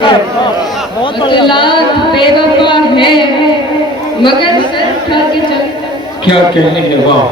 लाख बेवफा है मगर सर उठा के चल। क्या कहने है वाह।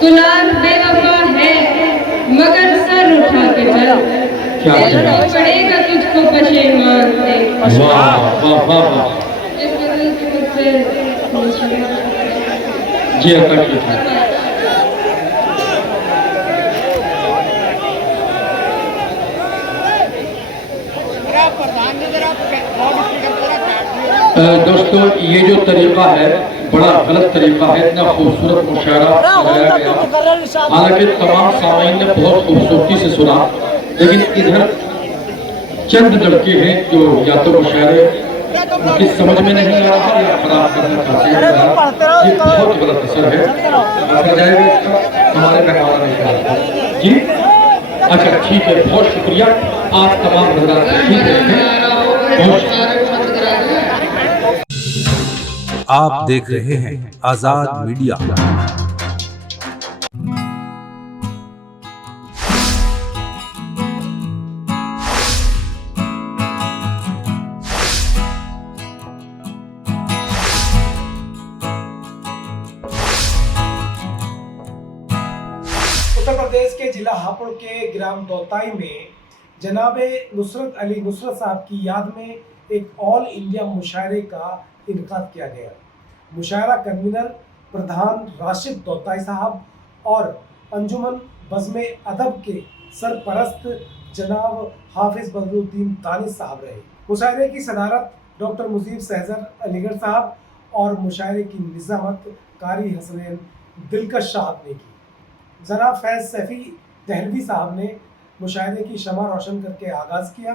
तू लाख बेवफा है मगर सर उठा के चल। क्या दिल तो पड़ेगा तुझको पशेमान देख। वाह वाह वाह वाह। इस गजल की मुझसे जी अकड़ की था। दोस्तों ये जो तरीका है बड़ा गलत तरीका है। इतना खूबसूरत मुशायरा कराया गया, हालांकि तमाम सामीन ने बहुत खूबसूरती से सुना, लेकिन इधर चंद लड़के हैं जो या तो मुशायरे उनकी समझ में नहीं आ रहा या खराब करना चाहते हैं। ये बहुत गलत असर है। हमारे मेहमान जी अच्छा ठीक है, बहुत शुक्रिया। आप तमाम हजरात ठीक है। आप देख रहे हैं आजाद मीडिया। उत्तर प्रदेश के जिला हापुड़ के ग्राम दौताई में जनाबे नुसरत अली नुसरत साहब की याद में एक ऑल इंडिया मुशायरे का इनकाद किया गया। मुशायरा कन्वीनर प्रधान राशिद दौताई साहब और अंजुमन बज़्म अदब के सरपरस्त जनाब हाफिज बदरुद्दीन दानिश साहब रहे। मुशायरे की सदारत डॉक्टर मुजीब सहजर अलीगढ़ साहब और मुशायरे की निज़ामत कारी हसनैन दिलकश साहब ने की। जनाब फैज़ सैफी दहलवी साहब ने मुशायरे की शमा रोशन करके आगाज़ किया,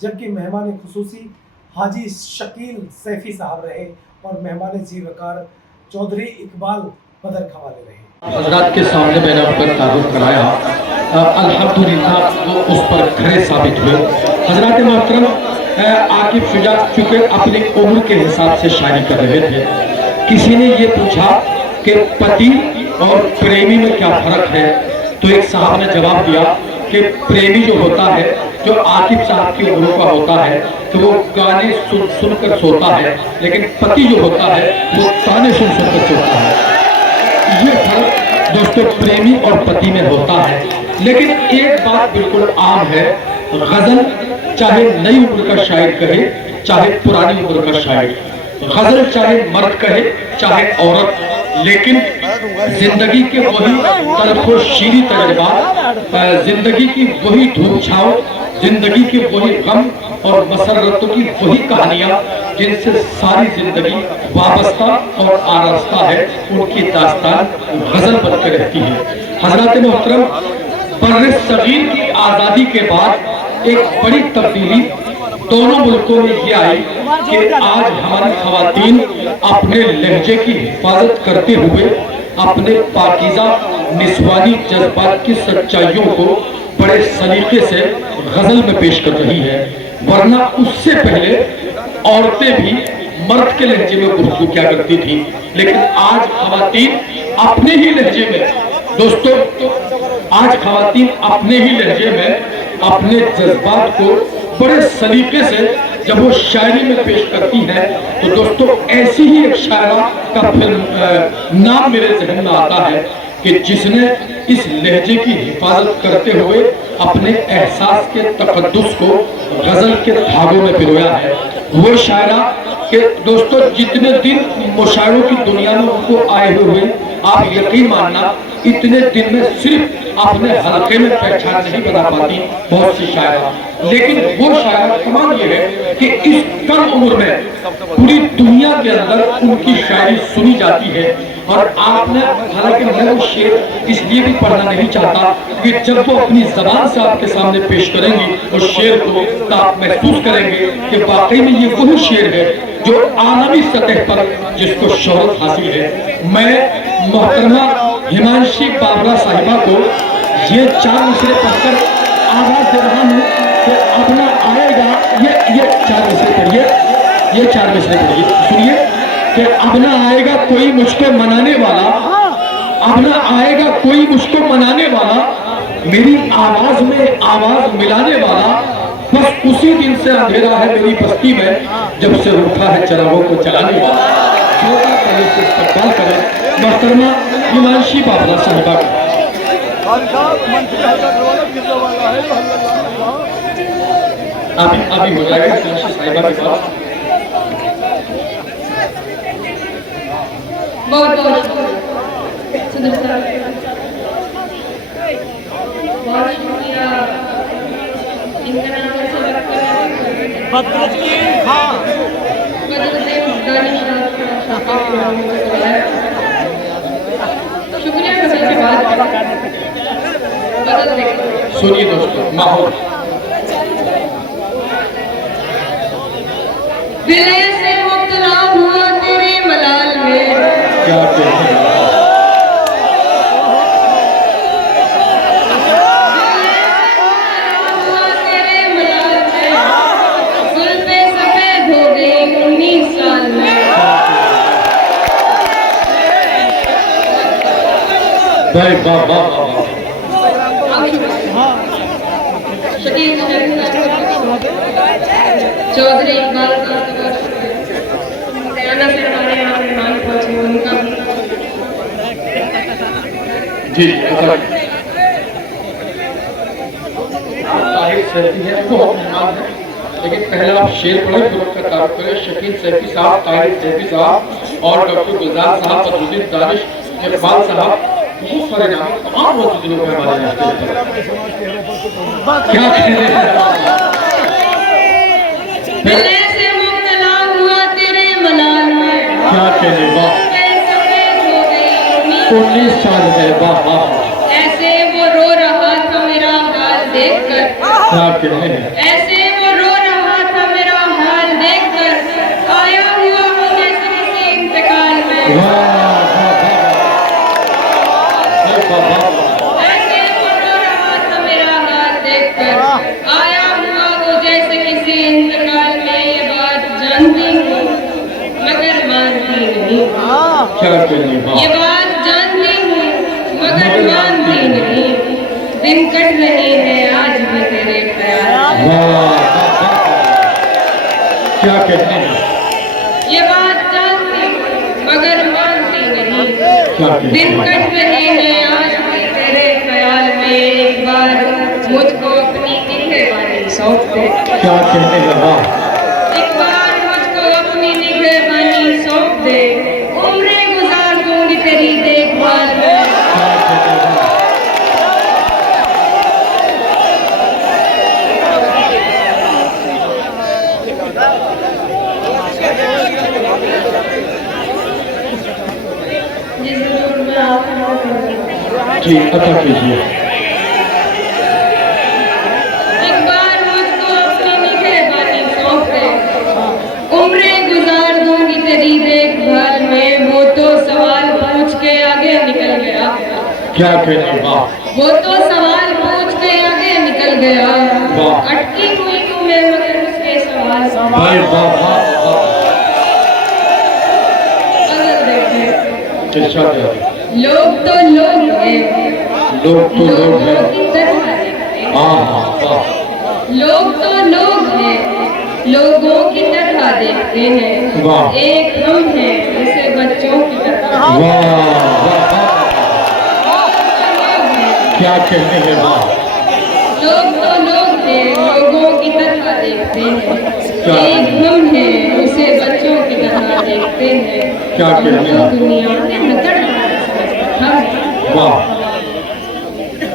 जबकि मेहमान खुसूसी हाजी शकील सैफी साहब रहे और मेहमान जी वकार चौधरी इकबाल बदर खवाले रहे। हजरात के सामने मैंने अपना तारुफ कराया, अल्हम्दुलिल्लाह वो उस पर खरे साबित हुए। हजरात मोहतरम आकिब शुजा चूँकि अपनी उम्र के हिसाब से शायरी कर रहे थे, किसी ने ये पूछा कि पति और प्रेमी में क्या फर्क है, तो एक साहब ने जवाब दिया कि प्रेमी जो होता है, जो आकिब साहब की उम्र का होता है, तो वो गाने सुन सुनकर सोता है, लेकिन पति जो होता है वो ताने सुन सुनकर सोता है। ये फर्क दोस्तों प्रेमी और पति में होता है। लेकिन एक बात बिल्कुल आम है, गजल चाहे नई उम्र का शायर कहे चाहे पुरानी उम्र का शायर, गजल चाहे मर्द कहे चाहे औरत, लेकिन जिंदगी के वही तलखो शीरी तजर्बा, जिंदगी की वही धूप छाव, जिंदगी की वही गम और मसरतों की वही कहानियां जिनसे सारी जिंदगी वाबस्ता और आरास्ता है, उनकी दास्तान गजल बनकर रहती है। हजरत मोहतरम बर्रे सगीर की आज़ादी के बाद एक बड़ी तब्दीली दोनों मुल्कों में ये आई कि आज हमारी खवातीन अपने लहजे की हिफाजत करते हुए अपने पाकीज़ा निस्वानी जज्बात की सच्चाइयों को बड़े सलीके से गजल में पेश कर रही है। वरना उससे पहले औरतें भी मर्द के लहजे में गुफ्तगू क्या करती थी, लेकिन आज खवातीन अपने ही लहजे में दोस्तों, आज खवातीन अपने ही लहजे में अपने जज्बात को बड़े सलीके से जब वो शायरी में पेश करती है, तो दोस्तों ऐसी ही एक शायरा का फिल्म नाम मेरे जहन में आता है कि जिसने इस लहजे की हिफाजत करते हुए अपने एहसास के तकद्दुस को गजल के धागों में पिरोया है। वो शायरा कि दोस्तों जितने दिन मुशायरों की दुनिया में उनको आए हुए, आप यकीन मानना इतने दिन में सिर्फ अपने हल्के में पहचान नहीं बना पाती बहुत सी शायरा, लेकिन वो शायरा कमाल ये है कि इस कम उम्र में पूरी दुनिया के अंदर उनकी शायरी सुनी जाती है। और आपने, हालांकि मैं वो शेर इसलिए भी पढ़ना नहीं चाहता कि जब वो अपनी जबान से आपके सामने पेश करेंगी उस शेर को, तो आप महसूस करेंगे कि वाकई में ये वही शेर है जो आलमी सतह पर जिसको शोहरत हासिल है। मैं मोहतरमा हिमांशी बाबरा साहिबा को ये 4 मिसरे पढ़कर आवाज दे रहा हूँ कि अपना आएगा, ये 4 मिसरे पढ़िए, ये 4 मिसरे पढ़िए, सुनिए कि अब ना आएगा कोई मुझको मनाने वाला, अब ना आएगा कोई मुझको मनाने वाला, मेरी आवाज में आवाज मिलाने वाला, बस उसी दिन से अंधेरा है मेरी बस्ती में, जब से रूठा है चरागों को चलाने वाला। श्रोता पहले से इस्तकबाल करें मोहतरमा हिमांशी बाबरा साहिबा का। अभी हो जाएगा हिमांशी साहिबा के पास। बहुत बहुत सुंदर साहब, बहुत शुक्रिया इनका नाम कैसे रखा है? बदरुद्दीन खान, बदरुद्दीन दानिश शुक्रिया करने के बाद सुनिए दोस्तों माहौल। दिले से मुब्तला हुआ तेरे मलाल में, क्या कहते हैं भाई बाबा चौधरी इकबाल हरियाणा से हमारे यहाँ मेहमान पहुंचे, उनका जी ताहिर सैफी है वो मेहमान है, लेकिन पहले आप शेर पढ़े फिर उसका तारुफ करें। शकील सैफी साहब, ताहिर सैफी साहब और डॉक्टर गुलजार साहब, बदरुद्दीन दानिश, इकबाल साहब, बहुत सारे नाम तमाम मौजूद लोग हैं हमारे यहाँ क्या कहते हैं। दिले से मुब्तला हुआ तेरे मलाल में, क्या कहने वाह 19 साल है वाह। ऐसे वो रो रहा था मेरा हाल देखकर, क्या कहने हैं ऐसे वो रो रहा था मेरा हाल देखकर, आया हुआ हूँ जैसे किसी इंतकाल में। ऐसे वो रो रहा था मेरा हाल देखकर, आया हुआ वो जैसे किसी इंतकाल में। ये बात जानती हूँ मगर मानती नहीं, क्या कहने ये बात जानती हूँ मगर मानती नहीं। दिन कट रहे हैं आज भी तेरे ख्याल में। क्या कहते हैं ये बात जानती हूँ मगर मानती नहीं। क्या कहते दिन हैं कट रहे हैं आज भी तेरे ख्याल में। एक बार मुझको अपनी निगहबानी सौंप दे, क्या कहते हैं वाह। एक बार मुझको अपनी निगहबानी सौंप दे, उम्रें गुजार दूंगी तेरी देखभाल में। जी जरूर, मैं आपको जी अता कीजिए। एक बार मुझको अपनी निगहबानी सौंप दे, उम्रें गुजार दूंगी तेरी देखभाल में। वो तो सवाल पूछ के आगे निकल गया, क्या कहते वाह। वो तो सवाल पूछ के आगे निकल गया। वाह। अटकी हुई तू मैं मगर उसके सवाल भाई वाह वाह वाह। अगर देखे इरशाद है। लोग तो लोग हैं, लोग तो लोग हैं। लोगों की तरह देखते हैं। हाँ वाह लोग तो लोग हैं, लोगों की तरह देखते हैं। वाह। एक हम हैं जैसे बच्चों की तरह। वाह वाह। क्या कहते हैं वाह। लोग तो लोग हैं, लोगों की तरह देखते क्या? हैं। एक हम हैं उसे बच्चों की तरह देखते हैं। क्या कहते हैं? हमको दुनिया ने लकड़हारा समझ रखा है। वाह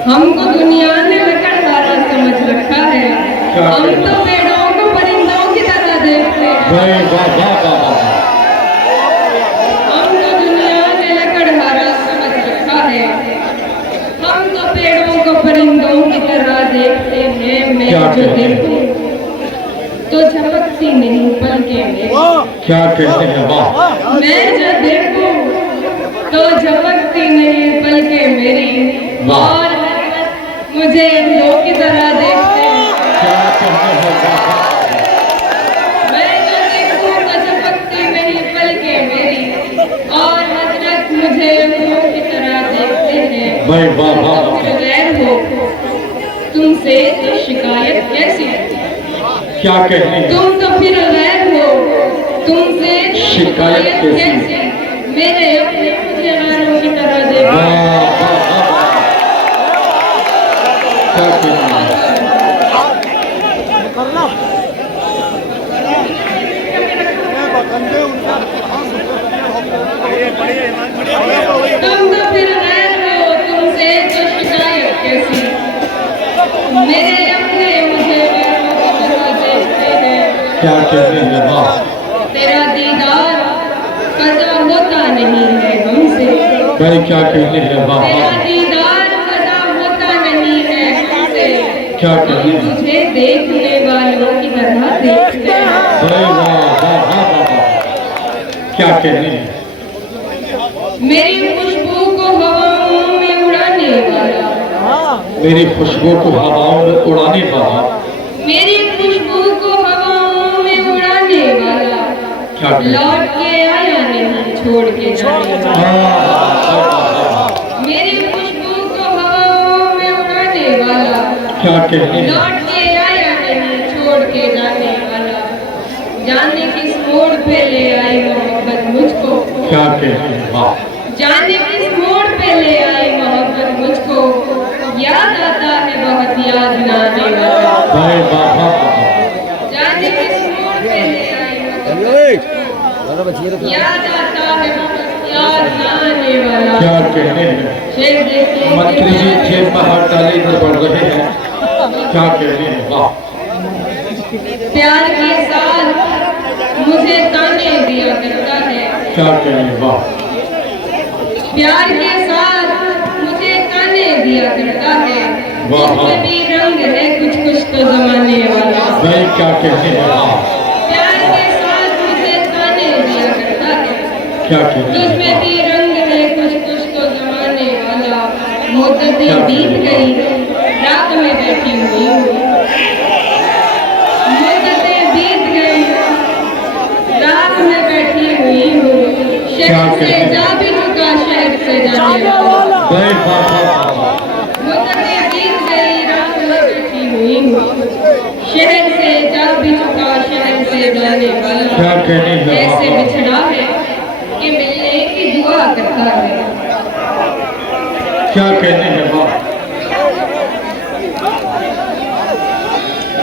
हमको दुनिया ने लकड़हारा समझ रखा है। क्या? हम तो पेड़ों को परिंदों की तरह देखते हैं। भाई वाह वाह वाह वाह। हमको दुनिया ने लकड़हारा समझ रखा है। हम तो पेड़ों को परिंदों की तरह देखते हैं। मैं क्या जो कहते हैं? देखूं तो झपकती नहीं पलकें मेरी। क्या कहते हैं वाह। मैं जो देखूं तो झपकती नहीं पलकें मेरी। वाह। और मुझे अंधों की तरह देखते हैं। क्या कहते हैं वाह। मैं जो देखूं तो झपकती नहीं पलकें मेरी। और हजरत मुझे अंधों की तरह देखते हैं। भाई वाह वाह वाह। बगैर हो तुमसे तो शिकायत कैसी? क्या कहने तुम तो फिर गैर हो, तुमसे शिकायत कैसी? मेरे अपने मुझे गैरों की तरह देखो। वाह, वाह, वाह, वाह। क्या कहने तुम तो फिर गैर हो, तुमसे तो शिकायत कैसी? मेरे अपने मुझे गैरों की तरह देखते हैं। क्या कहने हैं? वाह, तेरा दीदार कदा होता नहीं है हमसे। भाई क्या कहने हैं? वाह, तेरा वाह, दीदार कदा होता नहीं है हमसे। क्या कहने हैं? तुझे देखने वालों की तरह देखते हैं। भाई वाह, वाह, वाह, वाह, वाह। क्या कहने हैं? मेरी खुशबू को हवाओं में उड़ाने वाला, मेरी खुशबू को हवाओं में उड़ाने वाला, मेरी खुशबू को हवाओं में उड़ाने वाला, क्या कहने हैं? लौट के आया नहीं छोड़ के जाने वाला। वाह, वाह, वाह, वाह। मेरी खुशबू को हवाओं में उड़ाने वाला, क्या कहने हैं? लौट के आया नहीं छोड़ के जाने वाला। जाने किस मोड़ पे ले आई मोहब्बत मुझको, क्या कहने हैं? वाह, जाने किस मोड़ पे ले आई मोहब्बत मुझको। याद आता है बहुत याद ना आने वाला। भाई वाह, वाह, वाह। जाने किस मोड़ पे ले आई मोहब्बत मुझको। याद आता है बहुत याद ना आने वाला। क्या कहने हैं? शेर देखिए मंत्री जी जेब में हाथ डाले इधर बढ़ रहे हैं। क्या कहने हैं? वाह, प्यार के साथ मुझे ताने दिया करता है। क्या कहने हैं? वाह, प्यार के साथ मुझे ताने दिया करता है। वाह। उसमें भी रंग है कुछ कुछ तो जमाने वाला। भाई क्या कहने हैं? वाह, प्यार के साथ मुझे ताने दिया करता है। क्या कहने हैं? उसमें भी रंग है कुछ कुछ तो जमाने वाला। मुद्दतें क्या बीत गई, रात में बैठी हुई हूँ। मुद्दतें बीत गई, रात में बैठी हुई हूँ। शहर से जा भी चुका, शहर से जाने वाला। भाई वाह, वाह, वाह। मुद्दतें बीत गई, रात में बैठी हुई हूँ। शहर से जा भी चुका, शहर से जाने वाला। क्या कहने हैं? ऐसे वाह, बिछड़ा है कि मिलने की दुआ करता है। क्या कहने हैं? वाह,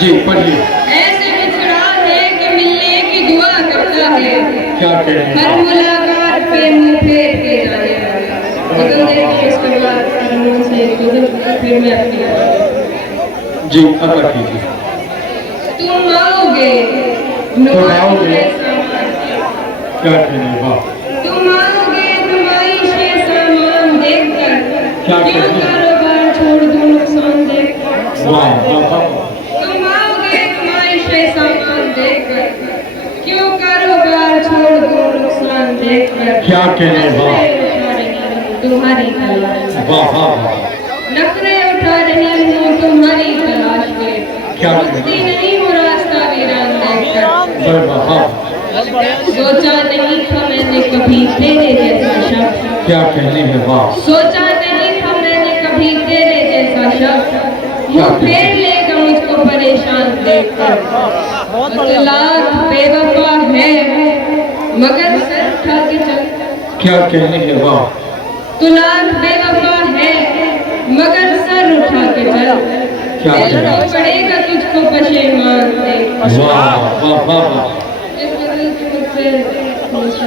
जी पढ़िए। ऐसे बिछड़ा है कि मिलने की दुआ करता है। क्या कहने हैं? हर मुलाकात पे मुंह फेर के जाने वाला। गजल देखिए, इसके बाद मुंह से गजल फिर मैं अपनी। जी अदा कीजिए। तुम आओगे तुम आओगे। सामान, क्या कहने हैं? वाह, तुम आओगे नुमाइशे सामान देखकर। क्या क्यों कहने हैं? कारोबार छोड़ दूं नुकसान देखकर। वाह, वाह, वाह। तुम आओगे नुमाइशे सामान देखकर। क्यों कारोबार छोड़ दूं नुकसान देखकर। क्या कहने हैं? वाह, नखरे उठा रही हूँ तुम्हारी तलाश में। वाह, वाह, वाह। नखरे उठा रही हूँ तुम्हारी तलाश में। क्या रुकती नहीं हूँ रास्ता वीरान देखकर। भाई वाह, वाह। सोचा नहीं था मैंने कभी तेरे जैसा शख्स। क्या कहने हैं? वाह, सोचा नहीं था मैंने कभी तेरे जैसा शख्स। मुँह फेर लेगा मुझको परेशान देखकर। लाख बेवफा है मगर सर उठा के चल। क्या कहने हैं? वाह, तू लाख बेवफा है मगर सर उठा के चल। क्या दिल कहने तो पड़ेगा तुझको पशेमान देख। वाह, वाह, वाह, वाह। इस गजल के मुझसे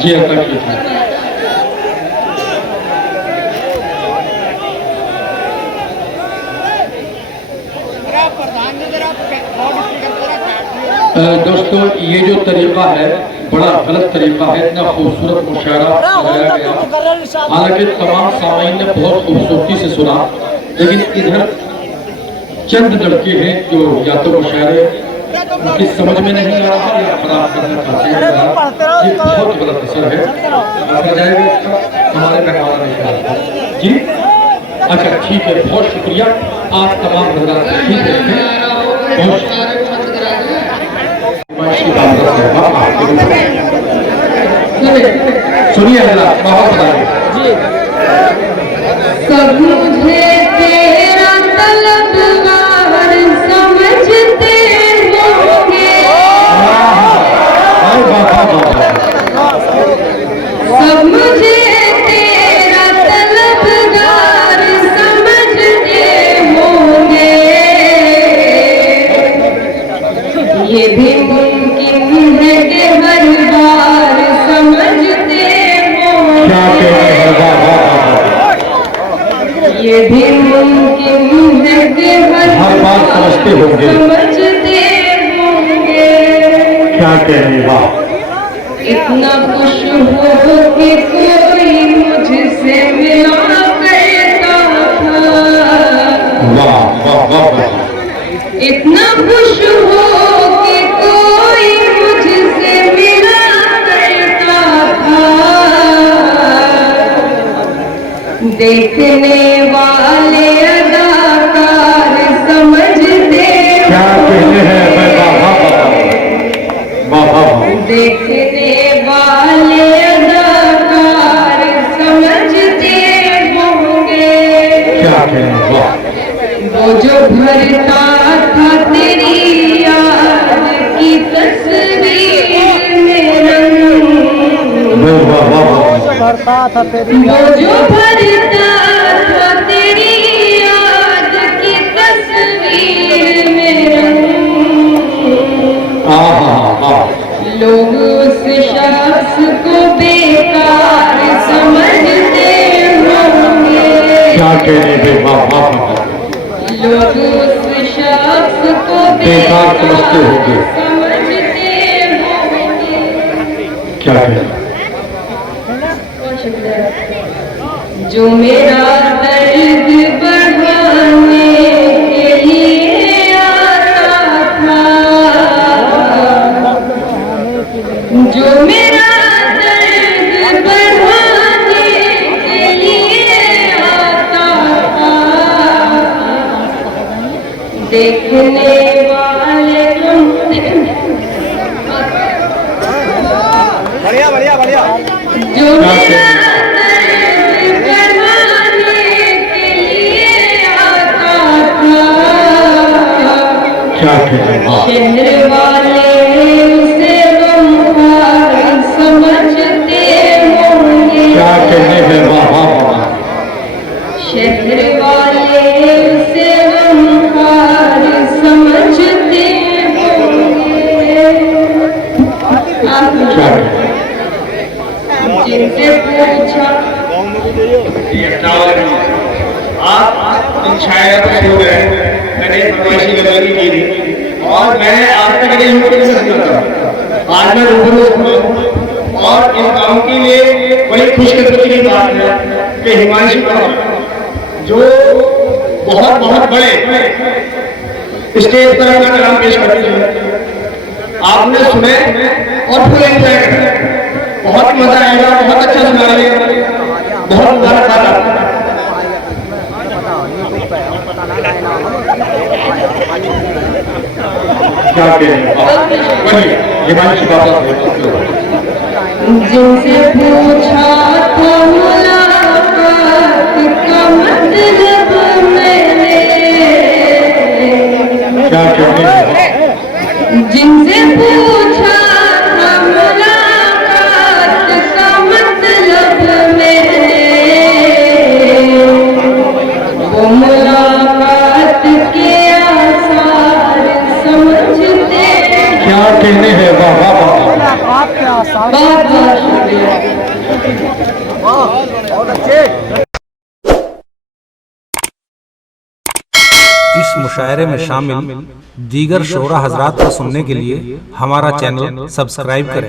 जी अदा कीजिए। दोस्तों ये जो तरीका है बड़ा गलत तरीका है। इतना खूबसूरत मुशायरा कराया गया, हालांकि तमाम सामाइन ने बहुत खूबसूरती से सुना, लेकिन इधर चंद लड़के हैं जो या तो मुशायरे उनकी समझ में नहीं आ रहा या खराब करना चाहते हैं। ये बहुत गलत असर है। अगर जाएगा इसका हमारे मेहमान नहीं कराते जी। अच्छा ठीक है, बहुत शुक्रिया। आप तमाम हजरात ठीक रखें। बहुत सुनिए हजरात, बहुत बताइए। कब मुझे तेरा तलबगार समझते ये भी मुमकिन है कि हर बार समझते हो, क्या कहते हैं, वाह वाह वाह। ये भी मुमकिन है कि हर बार समझते होंगे, समझते होंगे। क्या कहने, वाह। इतना खुश हो कि कोई मुझसे मिला करता था, वाह वाह वाह वाह। इतना खुश हो कि कोई मुझसे मिला करता था। देखने वाले अदाकार समझते क्या कहते हैं, वाह वाह वाह वाह वाह। देखने वाले अदाकार समझते होंगे। क्या कहने, वाह। वो जो भरता था तेरी याद की तस्वीर में रंग, वाह वाह वाह। वो जो भरता था तेरी याद की तस्वीर में रंग, लोग उस शख्स को बेकार समझते होंगे। क्या कहने, वाह वाह वाह। लोग उस शख्स को बेकार समझते होंगे, समझते होंगे। क्या कहने। जो मेरा दर्द बढ़ाने के लिए आता था, जो मेरा दर्द बढ़ाने के लिए आता था, देखने वाले बढ़िया बढ़िया बढ़िया। जो मेरा दर्द बढ़ाने के लिए आता था, क्या कहने, वाह। शहर वाले उसे गमखार समझते होंगे। क्या कहने हैं, वाह वाह वाह। शहर वाले उसे गमखार समझते होंगे। क्या कहने। जिनसे पूछा आप इन शायरों से हो गए, मैंने फरमाइशी गजल की थी और मैंने आज तक ये यूट्यूब से सुना था। आज मैं रूबरू सुना और इस काम के लिए बड़ी खुशकिस्मती की बात है कि हिमांशु जो बहुत बहुत बड़े स्टेज पर अपना कलाम पेश करते हैं, आपने सुने और फुल एंजॉय करें। बहुत मजा आएगा, बहुत अच्छा सुनाएंगे, बहुत मुबारकबाद आपको। क्या कहने, वही हिमांशु बाबा से। जिनसे पूछा था मुलाकात का मतलब मैंने, क्या कहने, जिनसे पूछा था मुलाकात का मतलब मैंने, वो मुलाकात के आसार समझते। क्या कहने हैं, वाह वाह वाह। बहुत बहुत शुक्रिया। बहुत अच्छे। इस मुशायरे में शामिल दीगर शोरा हजरात को सुनने के लिए हमारा चैनल सब्सक्राइब करें।